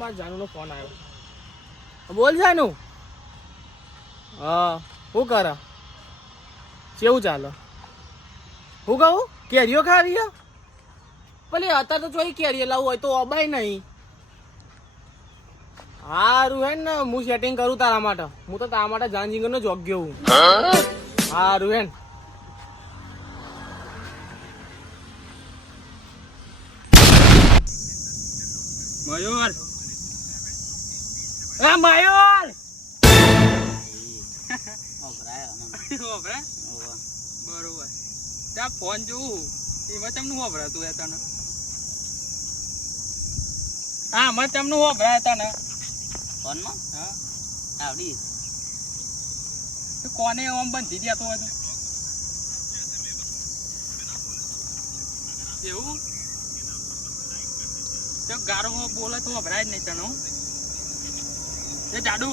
મારા જાનુનો ફોન આવ્યો. બોલ જાનુ. હા શું કરે? કેવું ચાલે? હું કહું કેરીઓ ખાવી? પેલી અત્યારે તો જોઈ કેરીઓ લાવવું હોય તો અબાય નહીં. હારું હે ને હું સેટિંગ કરું તારા માટે. હું તો તારા માટે જાન જીંગરનો જોગ ગયો હું. હારું હે ને. મયુર આ મયુર બરોબર ત્યાં ફોન જોવું એમાં તમને વાપરાતું હતા ને? હા માં તમને વાપરાય હતા ને ફોનમાં? હા આવડી તો કોને આમ બંધી જતો હોય તો એવું તો ગારો બોલે તો વભરાય જ નહીં તને. એ જાડુ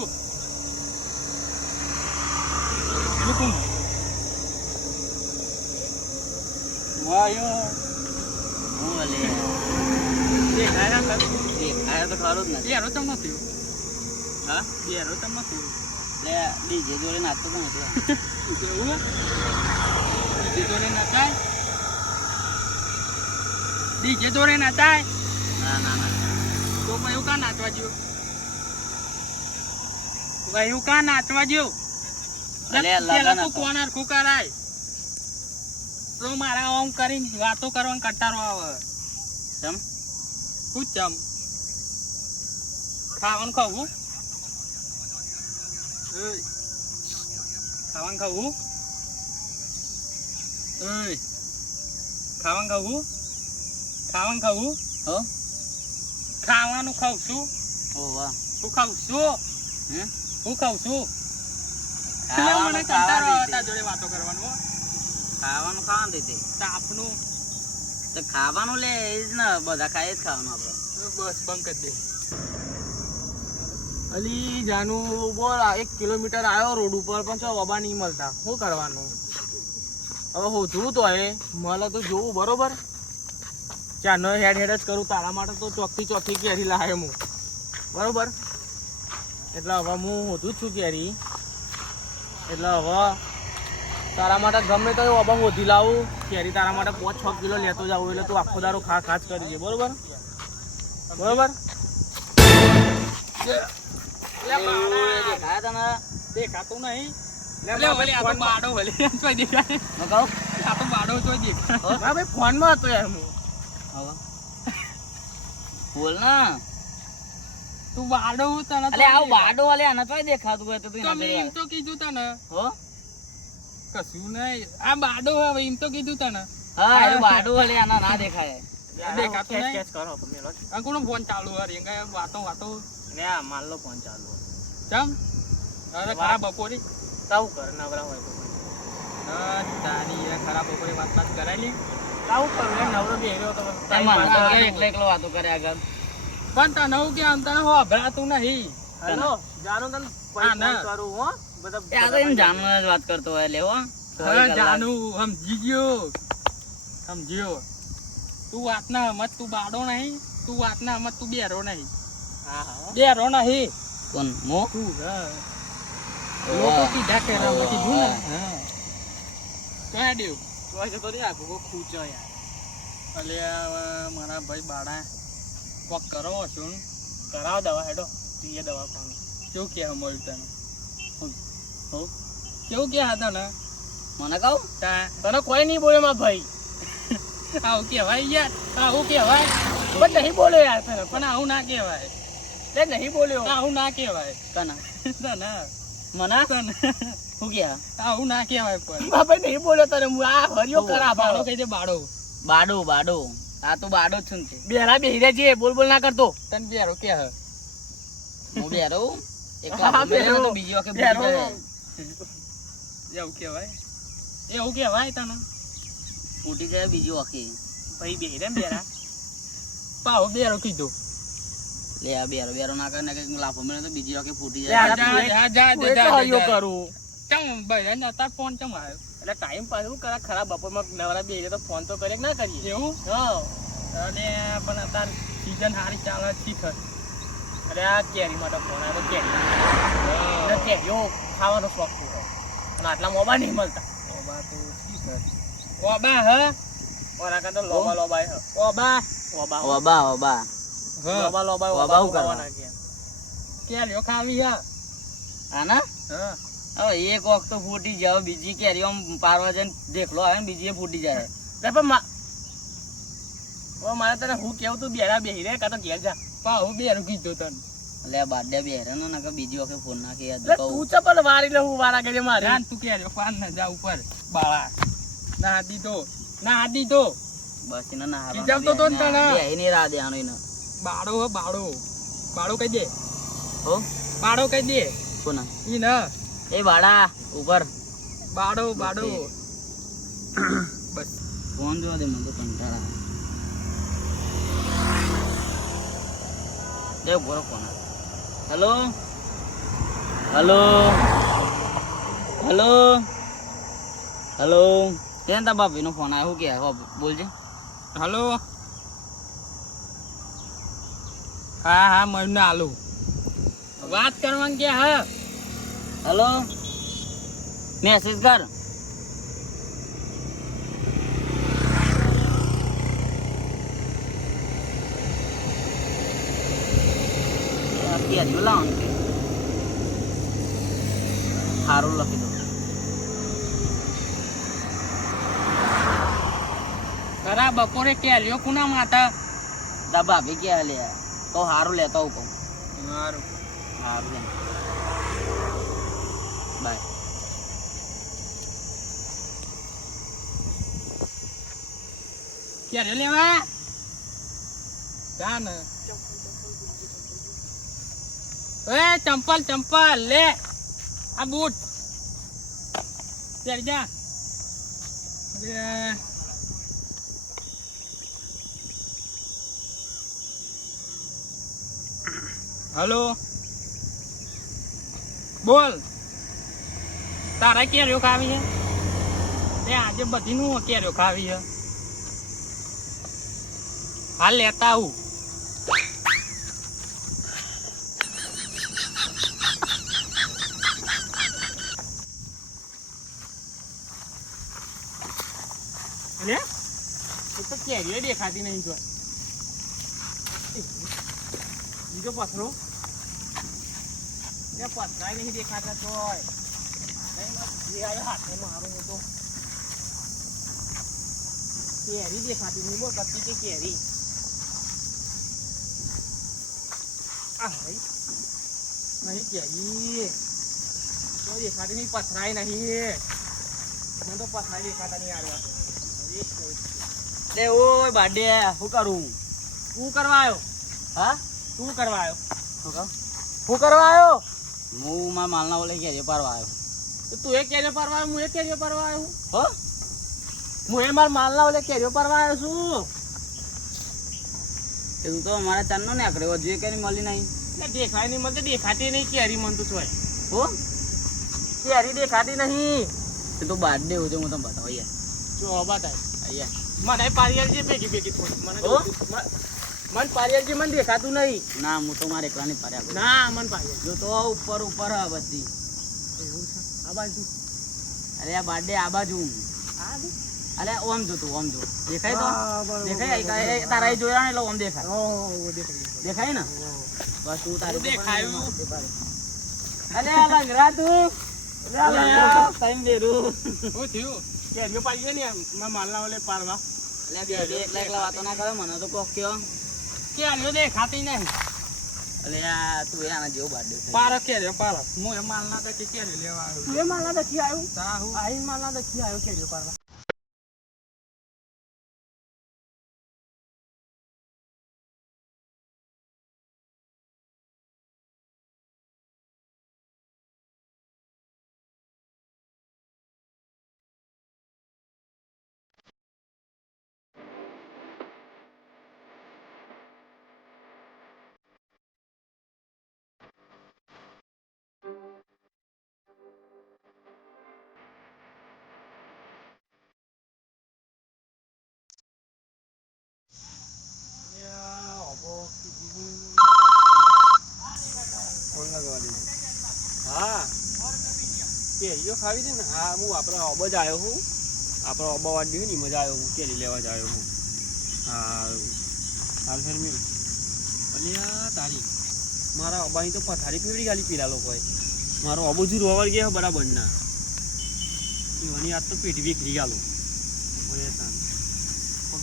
દેખાયા તો ખરું જ નથી. યારો તમ નથી. હા યારો તમ નથી. ડીજે જોડે નાચતો તો નથી. એવું ડીજે જોડે નાચાય? ડીજે જોડે નાચાય? ના ના ના. તો ભાઈ કા નાચવા જ્યો? ભાઈ કા નાચવા જ્યો? પેલા તો કોણ હરખું કરાય તો મારા આમ કરીને વાતો કરવાનો કંટાળો આવે. ચમ શું ચમ? ખાવાનું ખાવું? ખાવાનું ખાવું? ખાવાનું ખાવું? ખાવાનું ખાવું? ખાવાનું ખાવ છું. શું ખાવ છું? હું ખાવ છું. મને કંટાળો આવે તારા જોડે વાતો કરવાનો. ખાવાનું ખાવાનું દે તાપનું તો ખાવાનું લે એ જ ને બધા ખાય જ ખાવાનું આપણે. બસ બંધ કરી દે. અલી જાનુ બોલ 1 કિલોમીટર આવ્યો રોડ ઉપર પણ ચો બાબા નહીં મળતા. શું કરવાનું હવે? હું જોઉં તો એ મળે તો જોવું બરોબર. ચાર ન હેડ હેડ જ કરું તારા માટે તો ચોથી કેરી લાવે હું બરોબર. એટલે હવે હું હોતું જ છું કેરી. એટલે હવે તારા માટે ગમે તો હવે હોધી લાવું કેરી. તારા માટે 5-6 કિલો લેતો જાઉં એટલે તું આખો દારો ખાસ કરી દે બરોબર બરોબર. દેખાતું નહીં. ફોનમાં હતો યાર હું. બોલ ના તું બાડો તને. અલે આવ બાડો વાલે આને તો દેખાતું હોય તો તું એમ તો કીધું તને. હો કશું નહીં આ બાડો હવે એમ તો કીધું તને. હા એ બાડો વાલે આના ના દેખાય. દેખાતું નહીં. કેચ કરો મેલો. આ કોનો ફોન ચાલુ હે રેંગા વાતો ને આ માલનો ફોન ચાલુ. ચમ અરે ખરાબ બપોરી તાવ કર નવરા હોય તો. તારી એ ખરાબ બપોરે વાત કરાયેલી. તાવ કર રે નવરો બેહ્યો તો એકલો એકલો વાતો કરે આગળ. પણ તને હું કે અંતને હો ભરાતું નહીં. હેલો જાનો તને ફોન કરું હો બધા યાર એમ જાનો જ વાત કરતો હોય લેવો. હા જાનુ સમજ્યો. તું વાત ના મત તું બાડો નહીં. તું વાત ના મત તું બેરો નહીં. હા હા બેરો નહીં. કોણ મો તું? હા લોકો કીધા કે રમ કીધું ને. હા તો હેડ્યો તો આજે તો આ ભૂકો ખૂચો યાર. અલે મારા ભાઈ બાડા કોક કરો છું કરાવ દવા હેડો પીએ દવા પાણી. કેવું કે મળ્યું તને? હો કેવું કે હતા ને મને કહું તને કોઈ નહીં બોલે મારા ભાઈ. આવું કેવાય યાર આવું કેવાય પણ નહીં બોલ્યો યાર તને. પણ આવું ના કેવાય. નહીં બોલ્યો આવું ના કેવાય. કના તને મના તને શું કે આવું ના કેવાય. પણ બાપા નહીં બોલ્યો તને. હું આ હરિયો કરા બાડો કહી દે. બાડો બાડો બાડો આ તો બાડો જ છે. બેરા બેહી છે બોલ બોલ ના કરતો. તને બેરો કે હ હું બેરો એકલા બેરો તો બીજી વખત બેરો એવું કેવાય. એવું કેવાય તને ફૂટી જાય બીજી વખત ભાઈ બેહી રે બેરા પાવ બેરો કીધું. લે આ બેરો બેરો ના કરે કે લાફો મને તો બીજી વખત ફૂટી જાય. જા કરું ચમ ભાઈ તાર ફોન ચમ આવ્યો? એટલે ટાઈમ પાસ હું કરા ખરાબ બપોરમાં નવરા બેહી તો ફોન તો કરે ના કરીએ એવું. હા અને પણ તાર સીઝન સારી ચાલે શીખ અરે આ કેરી માટે ફોન આવ્યો કેરી કેરીઓ ખાવાનો શોખ પૂરો અને આટલા મોબા નહીં મળતા મોબા તો ઠીક છે ઓબા હ ઓરા કાં તો લોબા લોબા હ ઓબા ઓબા ઓબા ઓબા લોબા લોબા ઓબા હું કરવાના કેરીઓ ખાવી હ આના હા હવે એક વખત તો ફૂટી જાવ બીજી કેરીઓ પારવા જઈને દેખલો આવે ને બીજી ફૂટી જાય પણ મારે તને હું કેવું તું બેરા બેહી રે કાં તો ઘેર જા પા હું બેરું કીધું તને એટલે બાડે બેરે નો ના બીજી વખત ફોન નાખી યાદ તું ચપલ વારી લે હું વારા કરે મારે જાન તું કેરીઓ પાન ના જા ઉપર બાળા ના દીધો બસ એને ના કીધું તો તને બેહી ની રા દે આનો એને બાળો કહી દે હો બાળો કહી દે કોના ઈ ના એ બાડા ઉપર બાડો બસ ફોન જોવા દે મને તો કંટાળા દેવ બોલો ફોન હેલો કેમ તા બાપી નો ફોન આવ્યો કે બોલજે હેલો હા મને આલુ વાત કરવાનું કે હા હેલો મેસેજ કર સારું લખી દો ખરા બપોરે કેલ્યો કુના માતા દા ભાભી કે લે તો સારું લેતો હું કહું સારું બાય ક્યારે લેવા જા ને ચંપલ લે આ બૂટ ત્યારે જા હલો બોલ તારા કેરીઓ ખાવી છે આજે બધી નું કેરીઓ ખાવી છે હાલ લેતા આવું તો કેરીઓ દેખાતી નહીં તો બીજો પથરો પથરાય નહીં દેખાતા તો હાથે મારું હું તો કેરી દેખાતી નહીં બોલ કચ્ચી કે કેરી નહીં કેરી તો દેખાતી નહીં પથરાય નહીં મને તો પથરાય દેખાતા નહીં આવ્યા લે ઓય બાડે શું કરું તું કરવા આવ્યો હા તું કરવા આવ્યો શું કરવા આવ્યો હું મારા માલના ઓલે કેરીઓ પારવા આવ્યો તો તું એક કેરીઓ પારવા આવ્યો હું એક કેરીઓ પારવા આવ્યો હો હું એ મારા માલના ઓલે કેરીઓ પારવા આવ્યો છું તું તો અમારા ચાંદનો ને આકડે હજુ કેરી મળી નહીં દેખાય નહીં મને દેખાતી નહીં કેરી મન તો હોય હો કેરી દેખાતી નહીં તો બાડે હું તો બતાવો યાર જો બતાય મને પારિયાલજી ભેગી થોડી મને પારિયાલજી મને દેખાતું નહીં ના હું તો મારે એકલાની પાર્યા ના મને પારિયાલ જો તો ઉપર હ બધી આ બાજુ અરે આ બાડે આ બાજુ અરે ઓમ જો તું ઓમ જો દેખાય તો દેખાય તારા એ જોયા ને એટલે ઓમ દેખાય દેખાય ને બસ તું તારું દેખાયું અરે લંગરા તું ટાઈમ બેરું શું થયું કેરીઓ પાડી ને માલના ઓલે પારવા એકલા વાતો ના કરે મને તો કોક કયો કેરીઓ દેખાતી નહીં અલે આ તું આના જેવો બાડ્યો પારો કેરીઓ પારો હું એ માલના દખી કેરીઓ લેવા આવ્યો તું એ માલના દખી આવ્યો આઈ માલના દખી આવ્યો કેરીઓ પારવા કેરીઓ ખાવી છે ને? હા, હું આપણે અબ જ આવ્યો છું. આપણે અબાવાડ ની ની મજા આવ્યો હું કેરી લેવા જ આવ્યો હું. હા હાલ ફેર મેં અલ્યા તારી મારા અબાની તો પથારી ફેવડી ગાલી પીલા લોકોએ. મારો અબો જુ રોવર ગયા બરાબર ના એવાની આજ તો પેટી વેખરી ગાલો.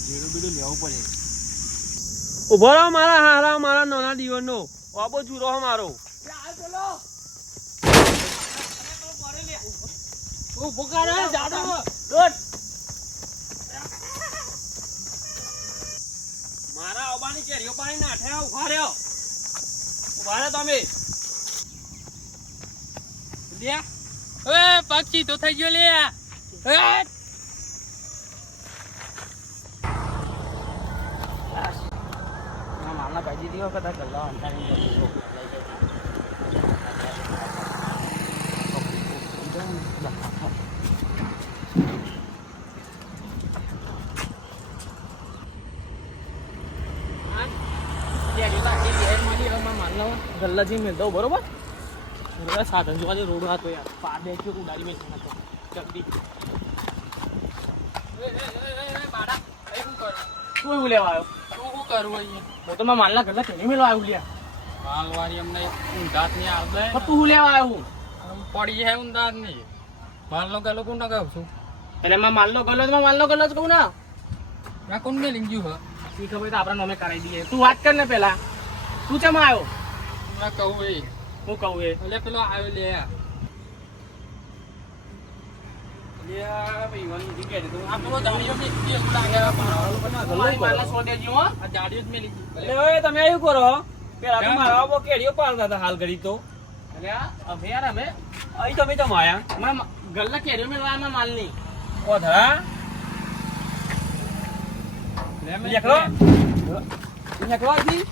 જેડું બેડું લેવું પડે. ઉભો રહો મારા હારા મારા નાના દીવનનો અબો જુરો મારો. મારા અબાની કેરીઓ પાણી નાઠે ઉભા રહ્યો. ઉભા રહ્યો તમે. પક્ષી તો થઈ ગયો લે. મામલા કાઢી દીધો કદાચ કલાક ગલ્લાજી મેં દઉં બરોબર. સાધન જોવા દે રોડ હતો યાર પાડે છે ઉડાડી મેં જલ્દી શું લેવા આવ્યો? શું કરવું અહીંયા? હું તો માલના ગલ્લા કેની મેળવા આવ્યું લ્યા? માલવાળી અમને ઊંધાત નહીં આવડે. તું શું લેવા આવ્યો? પડી જાય ઊંધાત નહીં. માલનો ગલ્લો કોણ ના કહું છું? એટલે માલનો ગલ્લો જ કહું ને. આ કોણ મેં ગયું હા? ઈ ખબર તો આપણા નામે કરાવી દઈએ. તું વાત કર ને પેલા. તું ચેમાં આવ્યો? મેં કહું એ હું કહું એ એટલે પેલો આવ્યો લે. તમે એવું કરો પેલા તો મારા બહુ કેરીઓ પાડતા હતા હાલ ઘડી તો. અમે યાર અમે અહીં તમે તો માયા ગલ્લા કેરીઓ મેળવા માલ ની ઓધરા નીકળો અહીંથી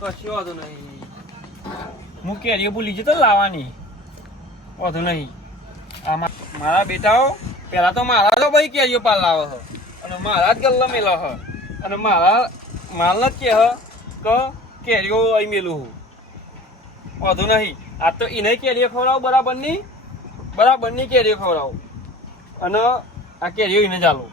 કશો વાંધો નહીં. હું કેરીઓ ભૂલી જતો લાવવાની વાંધો નહીં. આમાં મારા બેટાઓ પેલા તો મારા તો ભાઈ કેરીઓ પાલ લાવે છે અને મારા જ ગલ્લા મેલો હ અને મારા માલ જ કે કે કેરીઓ અહીં મેલું હું વાંધો નહીં. આ તો એને કેરીઓ ખવડાવું બરાબરની કેરીઓ ખવડાવું અને આ કેરીઓ એને ચાલુ